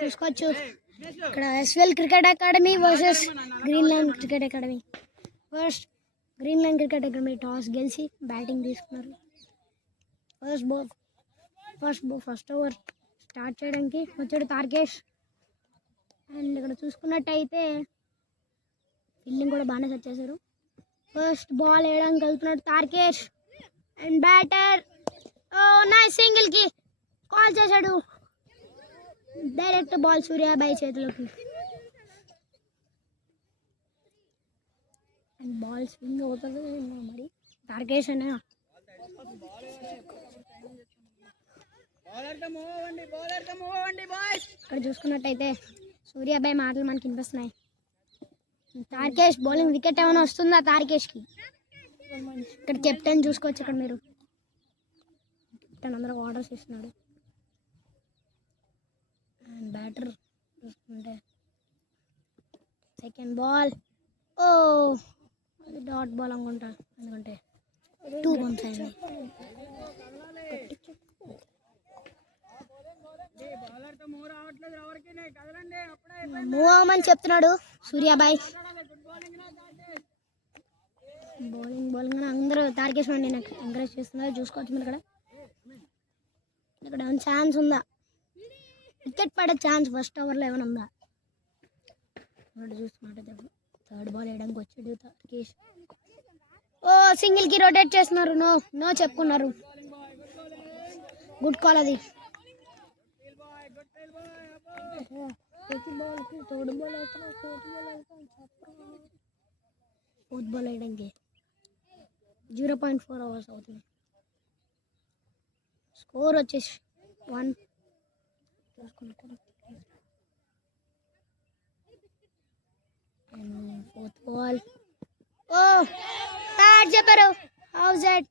చూసుకోవచ్చు ఇక్కడ SL cricket academy versus green line cricket academy. Green line cricket academy toss గెలిచి batting తీసుకున్నారు. First over start చేయడానికి వచ్చాడు తార్కేష్. అండ్ ఇక్కడ చూసుకున్నట్టయితే ఫీల్డింగ్ కూడా బాగానే సెట్ చేశారు. ఫస్ట్ బాల్ వేయడానికి వెళ్తున్నాడు తార్కేష్ అండ్ బ్యాటర్ నైస్ సింగిల్ కి కాల్ చేశాడు. డైరెక్ట్ బాల్ సూర్యాబాయ్ చేతిలోకి. అండ్ బాల్ స్వింగ్ అవుతుంది మరి తార్కేష్ అనే ఇక్కడ చూసుకున్నట్టయితే సూర్యాబాయ్ మాటలు మనకి వినిపిస్తున్నాయి. తార్కేష్ బౌలింగ్ వికెట్ ఏమైనా వస్తుందా తార్కేష్కి? ఇక్కడ కెప్టెన్ చూసుకోవచ్చు. ఇక్కడ మీరు కెప్టెన్ అందరూ ఆర్డర్స్ ఇస్తున్నాడు. అండ్ బ్యాటర్ చూసుకుంటే సెకండ్ బాల్ డాట్ బాల్ అనుకుంటా, ఎందుకంటే 2 బంప్స్ అయింది. మూవ్ అని చెప్తున్నాడు సూర్యాబాయ్. బౌలింగ్ అని అందరూ తార్కేష్ అండి నాకు ఎంకరేజ్ చేస్తున్నారు. చూసుకోవచ్చు మీరు ఇక్కడ ఛాన్స్ ఉందా, వికెట్ పడే ఛాన్స్ ఫస్ట్ ఓవర్లో ఏమైనా ఉందా చూసుకుంటే. థర్డ్ బాల్ వేయడానికి వచ్చాడు తార్కేష్. సింగిల్ కి రొటేట్ చేస్తున్నారు. నో చెప్పుకున్నారు. గుడ్ కాల్ అది. ఫోర్త్ బాల్ వేయడానికి 0.4 అవర్స్ అవుతుంది. స్కోర్ వచ్చేసి 1. ఫోర్త్ బాల్ బ్యాట్ చెప్పారు. హౌస్ దట్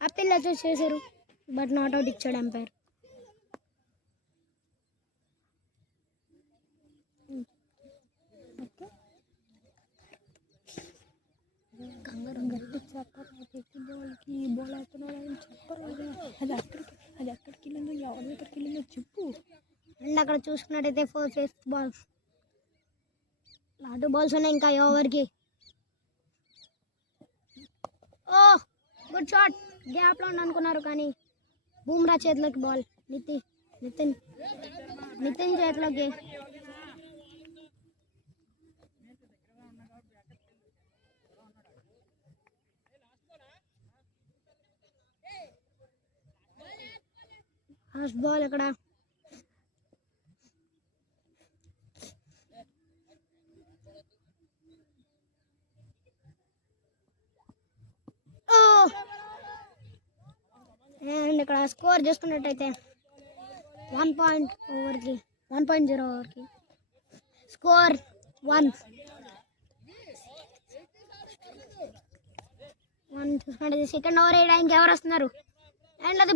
అప్పీల్ చేశారు బట్ నాట్ అవుట్ ఇచ్చాడు ఎంపైర్. కంగారు గట్టి బాల్కి బాల్ అవుతున్నాడని చెప్పరు. అది ఎక్కడికి వెళ్ళిందో ఎవరి దగ్గరికి వెళ్ళిందో చెప్పు. అండ్ అక్కడ చూసుకున్నట్టయితే ఫిఫ్త్ బాల్ 2 బాల్స్ ఉన్నాయి ఇంకా ఓవర్కి. Good shot. గ్యాప్లో అనుకున్నారు కానీ బూమ్రా చేతిలోకి బాల్. నితిన్ చేతిలోకి. ఫస్ట్ బాల్ ఇక్కడ అండ్ ఇక్కడ స్కోర్ చూసుకున్నట్టయితే 1.0 ఓవర్కి స్కోర్ 1 చూసుకున్నట్టయితే సెకండ్ ఓవర్ వేయడానికి ఎవరు వస్తున్నారు? అండ్ అది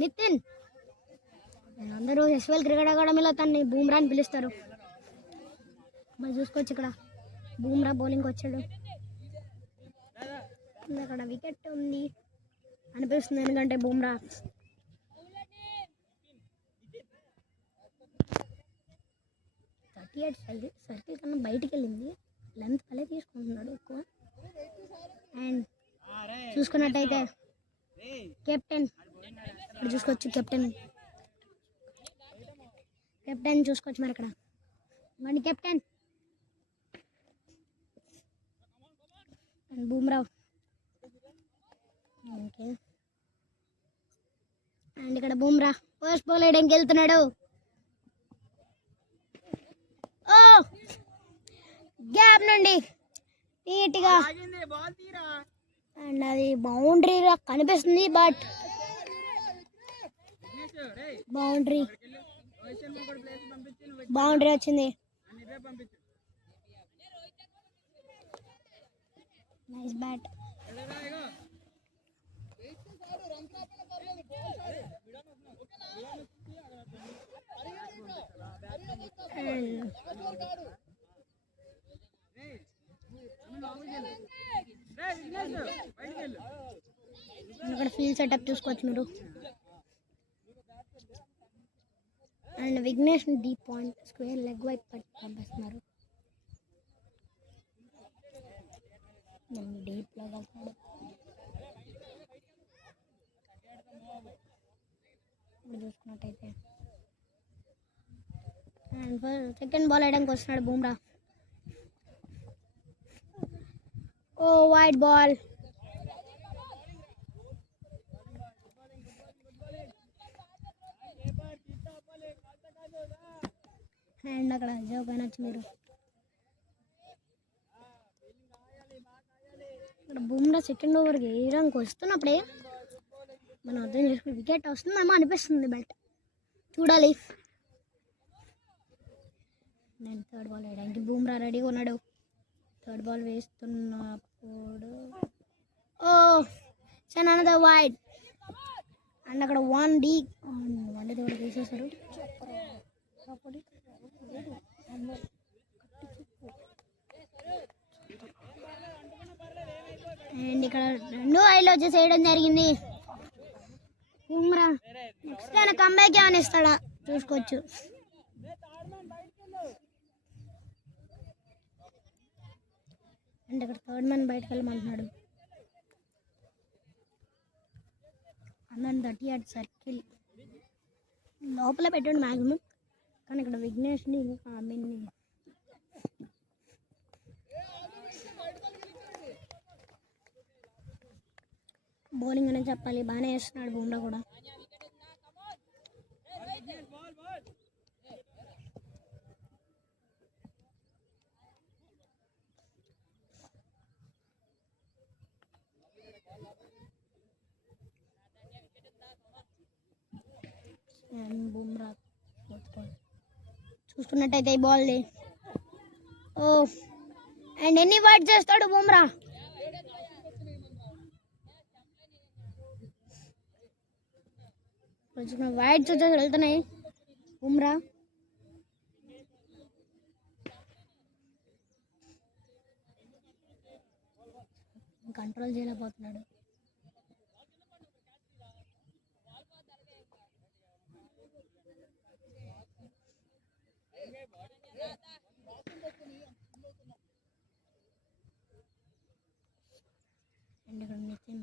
నితిన్. అందరూ ఎస్ఎల్ క్రికెట్ అకాడమీలో తన్ని బూమ్రా అని పిలుస్తారు. మరి చూసుకోవచ్చు ఇక్కడ బూమ్రా బౌలింగ్ వచ్చాడు. అక్కడ వికెట్ ఉంది అనిపిస్తుంది, ఎందుకంటే బూమ్రా 38 సర్కిల్ కన్నా బయటికి వెళ్ళింది. లెంత్ అలే తీసుకుంటున్నాడు ఎక్కువ. అండ్ చూసుకున్నట్టయితే కెప్టెన్ ఇక్కడ చూసుకోవచ్చు. కెప్టెన్ చూసుకోవచ్చు మరి ఇక్కడ మన captain and Bumrah. Okay and ఇక్కడ బూమ్రా ఫస్ట్ బాల్ వేయడానికి వెళ్తున్నాడు. గ్యాప్ నుండి నీట్గా అండ్ అది బౌండరీ కనిపిస్తుంది, బట్ బౌండరీ వచ్చింది. Nice bat. ఇక్కడ ఫీల్డ్ సెటప్ చూసుకోవచ్చు మీరు. అండ్ Vignesh deep point square leg వైపు పంపిస్తున్నారు. డీప్లో వెళ్తున్నాడు. ఇప్పుడు చూసుకున్నట్టయితే అండ్ సెకండ్ బాల్ వేయడానికి వస్తున్నాడు బుమ్రా. ఓ వైడ్ బాల్. అండ్ అక్కడ జోక్ అనొచ్చు మీరు. ఇక్కడ బుమ్రా సెకండ్ ఓవర్కి వేయడానికి వస్తున్నప్పుడే మనం అర్థం చేసుకుని వికెట్ వస్తుందేమో అనిపిస్తుంది. బట్ చూడాలి. నేను థర్డ్ బాల్ వేయడానికి బుమ్రా రెడీగా ఉన్నాడు. థర్డ్ బాల్ వేస్తున్నప్పుడు అనదర్ వైడ్. అండ్ అక్కడ 1D కూడా తీసేశారు. అండ్ ఇక్కడ 2 ఐలో వచ్చేసేయడం జరిగింది. బుమ్రా నెక్స్ట్ ఆయన కంబ్యాక్ ఏమైనా ఇస్తాడా చూసుకోవచ్చు. అండ్ ఇక్కడ థర్డ్ మ్యాన్ బయటకు వెళ్ళమంటున్నాడు. అన్న 30 అట్ సర్కిల్ లోపల పెట్టండి మ్యాక్సిమం. కానీ ఇక్కడ విఘ్నేష్ని బౌలింగ్ అనేది చెప్పాలి. బాగానే వేస్తున్నాడు బుమ్రా కూడా. బుమ్రా చూసుకున్నట్టయితే ఈ బాల్ని అండ్ ఎన్ని వైడ్ చేస్తాడు బుమ్రా. వైడ్స్ వచ్చేసి వెళ్తున్నాయి బుమ్రా. కంట్రోల్ చేయలేకపోతున్నాడు. నితిన్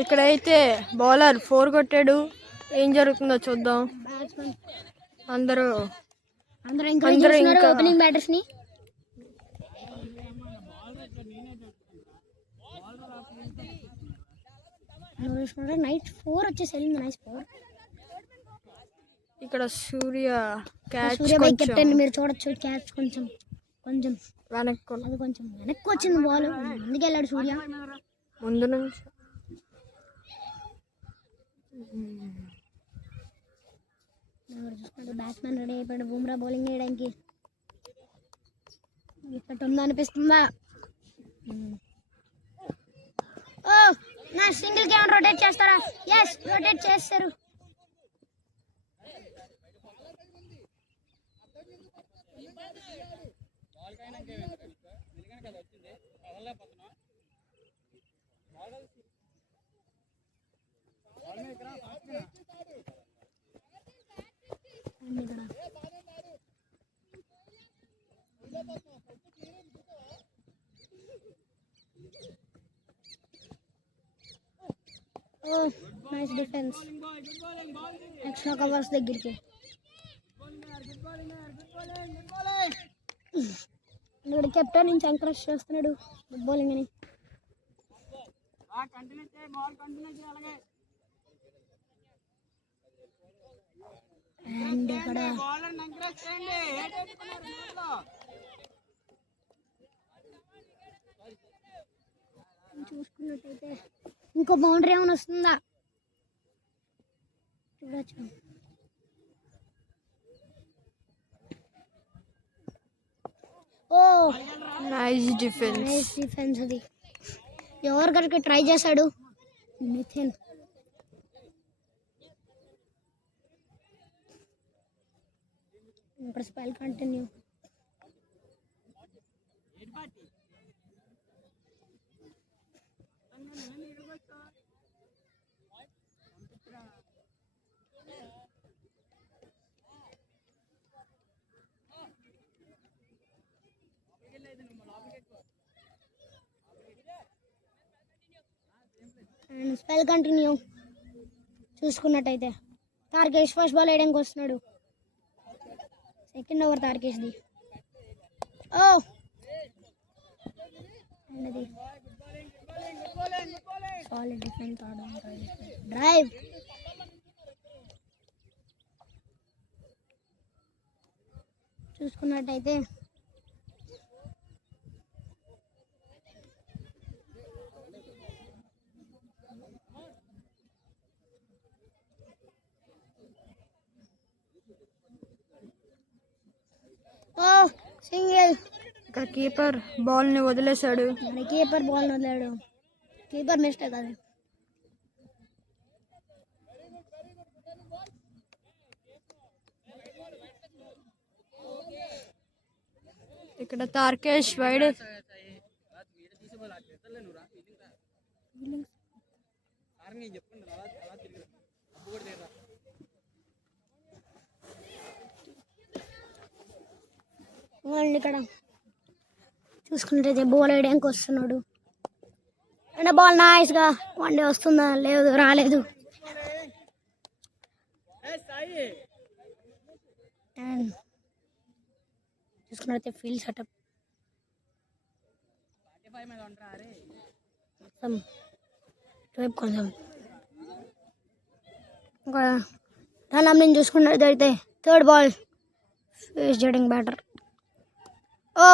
ఇక్కడైతే బౌలర్ 4 కొట్టాడు. ఏం జరుగుతుందో చూద్దాం. అందరూ ఇంకా ఓపెనింగ్ బ్యాటర్స్ ని నైట్ 4 వచ్చేసి వెళ్ళింది. నైస్ 4. ఇక్కడ సూర్య క్యాచ్ కెప్టెన్ మీరు చూడొచ్చు. క్యాచ్ కొంచెం వెనక్కి అది కొంచెం వెనక్కి వచ్చింది బాల్. అందుకే వెళ్ళాడు సూర్య ముందు నుంచి. చూసుకుంటే బ్యాట్స్మెన్ రెడీ అయిపోయాడు బుమ్రా బౌలింగ్ వేయడానికి. వికెట్ ఉందనిపిస్తుందా? నా సింగిల్ కి ఏమైనా రొటేట్ చేస్తారా? ఎస్, రొటేట్ చేస్తారు. Nice defence. ఎక్స్ట్రా కవర్స్ దగ్గరికి. ఇక్కడ కెప్టెన్ నుంచి ఎంకరేజ్ చేస్తున్నాడు గుడ్ బౌలింగ్ అని. అండ్ ఇక్కడ చూసుకున్నట్టయితే ఇంకో బౌండరీ ఏమైనా వస్తుందా చూడొచ్చు. Nice defence. అది ఎవరు కనుక ట్రై చేశాడు నితిన్. ఇప్పుడు spell continue. And spell continue. చూసుకున్నట్టయితే తార్కేష్ ఫస్ట్ బాల్ వేయడానికి వస్తున్నాడు. సెకండ్ ఓవర్ తార్కేష్ది. ఓ అండ్ సాలిడ్ డిఫెన్స్ డ్రైవ్. చూసుకున్నట్టయితే ఓ సింగిల్. ఇక్కడ కీపర్ బాల్ని వదిలేశాడు. మరి కీపర్ బాల్ వదిలాడు. కీపర్ మిస్టేక్ అది. ఇక్కడ తార్కేష్ వైడ్. అండ్ ఇక్కడ చూసుకున్నట్టయితే బాల్ వేయడానికి వస్తున్నాడు. అండ్ బాల్ నైస్గా వన్ డే వస్తుందా, లేదు రాలేదు. అండ్ చూసుకున్నట్టయితే ఫీల్డ్ సెటప్ మొత్తం ఇటువైపు కొంచెం. ఇంకా రన్ నేను చూసుకున్నట్టయితే థర్డ్ బాల్ ఫేస్ చేయడానికి బ్యాటర్. ఓ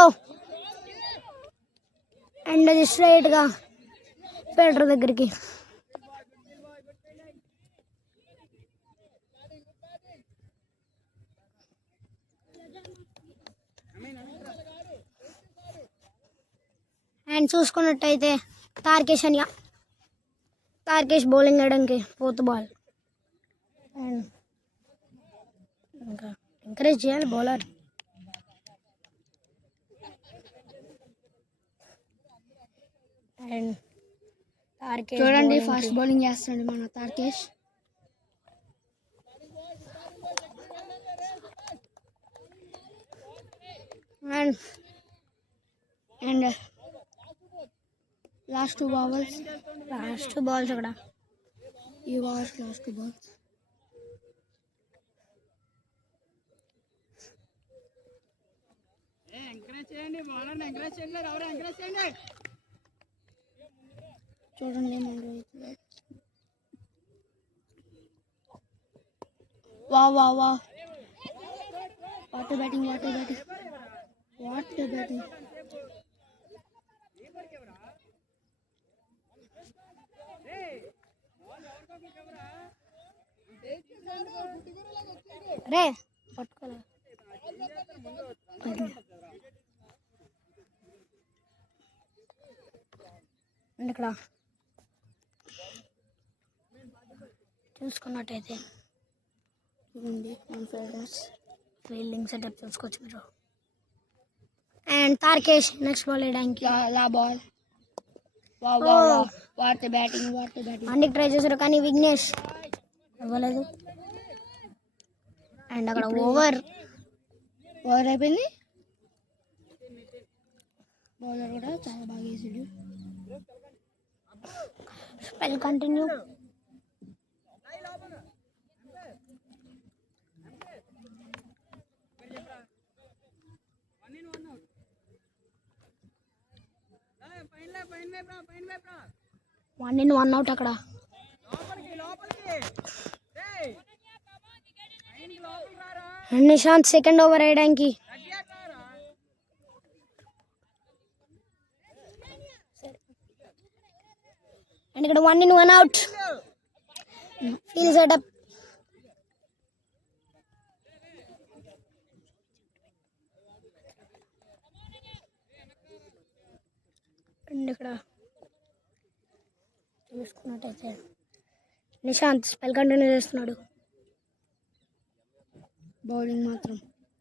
అండ్ అది స్ట్రైట్గా ఫీల్డర్ దగ్గరికి. అండ్ చూసుకున్నట్టయితే తార్కేష్ బౌలింగ్ వేయడానికి ఫోర్త్ బాల్. అండ్ ఇంకా ఎంకరేజ్ చేయాలి బౌలర్. అండ్ తార్కేష్ చూడండి ఫాస్ట్ బౌలింగ్ చేస్తాడు మన తార్కేష్. అండ్ లాస్ట్ టూ బాల్స్ అక్కడ. ఈ ఓవర్స్ లాస్ట్ టూ బాల్స్. చూడండి వా వా వా వాట్ బ్యాటింగ్. రే పట్టుకోలే. ఇక్కడ చూసుకున్నట్టయితే చూడండి ఫీల్డింగ్ సెటప్ చూసుకోవచ్చు మీరు. అండ్ తార్కేష్ నెక్స్ట్ బాల్ వేయడానికి బాల్. అన్నికి ట్రై చేశారు కానీ విఘ్నేష్ అవ్వలేదు. అండ్ అక్కడ ఓవర్ అయిపోయింది. బౌలర్ కూడా చాలా బాగా వేసాడు. Spell continue. One in one out అక్కడ. నిశాంత్ సెకండ్ ఓవర్ వేయడానికి. అండ్ ఇక్కడ 1 in 1 అవుట్. Field setup. అండ్ ఇక్కడ చూసుకున్నట్టయితే నిశాంత్ స్పెల్ కంటిన్యూ చేస్తున్నాడు. బౌలింగ్ మాత్రం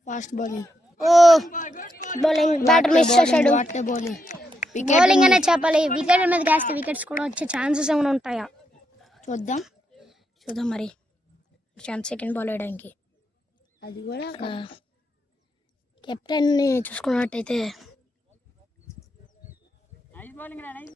ఫాస్ట్ బౌలింగ్. ఓ బౌలింగ్ బ్యాటర్ మిస్ చేశాడు. బౌలింగ్ అనే చెప్పాలి. వికెట్ మీద కాస్తే వికెట్స్ కూడా వచ్చే ఛాన్సెస్ ఏమైనా ఉంటాయా చూద్దాం మరి. ఛాన్స్ సెకండ్ బాల్ వేయడానికి అది కూడా కెప్టెన్ని చూసుకున్నట్టయితే